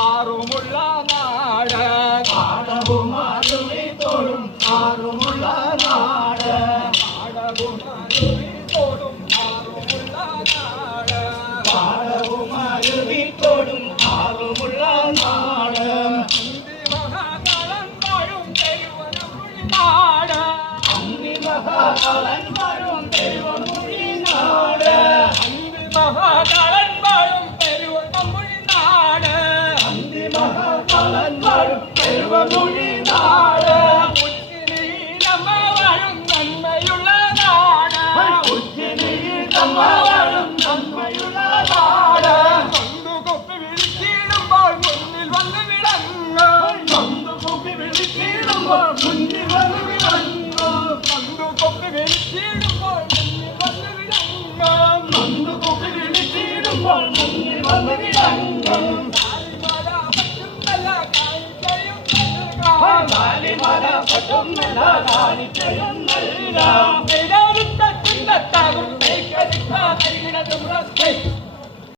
ஆறுமுள்ள நாட. ஆடவும் அதுவே தோடும் ஆறுமுள்ள நாட. ஆடவும் அதுவே தோடும் ஆறுமுள்ள நாட. ஆடவும் அதுவே தோடும் ஆறுமுள்ள நாட. மகாதலன் வாழும் தெய்வம் நாட. அந்தி மகாதலன் வாழும் தெய்வம் மொழி തെരുവമൊഴി നാട് ഉച്ചിനീലമ്മ വാഴും നന്മയുള്ള നാട്. നമ്മ വരും നന്മയുള്ള നാട് കൊണ്ടു കൊപ്പി വിളിച്ചിടുമ്പോൾ മുന്നിൽ വന്ന് വിളങ്ങും. നൊന്തു കൂപ്പി വിളിച്ചിടുമ്പോൾ മുന്നിൽ വന്ന് വിളങ്ങും. കൊണ്ടു കൊപ്പി വിളിച്ചിടുമ്പോൾ മുന്നിൽ വന്ന് വിളങ്ങും. നൊന്തു കൂപ്പി വിളിച്ചിടുമ്പോൾ മുന്നിൽ വന്ന് വിളങ്ങും. மாலிமல பட்டும் நாடி ஜெயம் நல்கா பெயருத்த சின்னத்தாகும் மேய்கடிப்பா நெருங்கின தும்ரத்தை